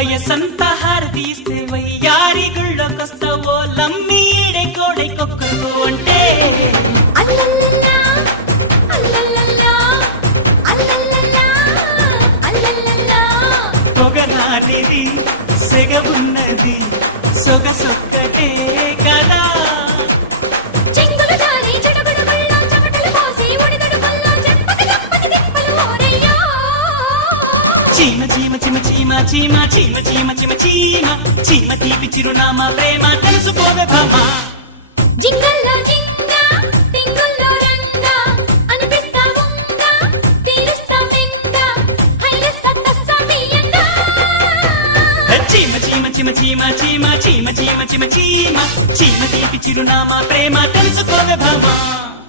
వయసంతా హారతీస్తే వయ్యారి గుళ్ళొకొస్తావో లమ్మి ఈడే కోడై కొక్కరు అంటే అల్లల్లల్లా, అల్లల్లల్లా, అల్లల్లల్లా, అల్లల్లల్లా. పొగనాటిది సెగవున్నది సొగసొక్కటే కదా చెంగులు జారి చెడగొడు గుళ్ళ చెమటలు పోసి ఒడిదొడు గుళ్ళ చెంపక చెంపక తిప్పలు ఓరయ్యో. చీమ చీమ చీమ చీమ చీమ చీమ చీమ చీమ చీమ చీమ తీపి చిరునామా ప్రేమ తెలుసుకోవే భామా జింగల్లో జింగ టింగుల్లో రంగ అనిపిస్తా ఉంగ తీరుస్తా మెంగ హైలెస్స తస్సమియంగా. చీమ చీమ చీమ చీమ చీమ చీమ చీమ చీమ చీమ చీమ తీపి చిరునామా ప్రేమ తెలుసుకోవే భామా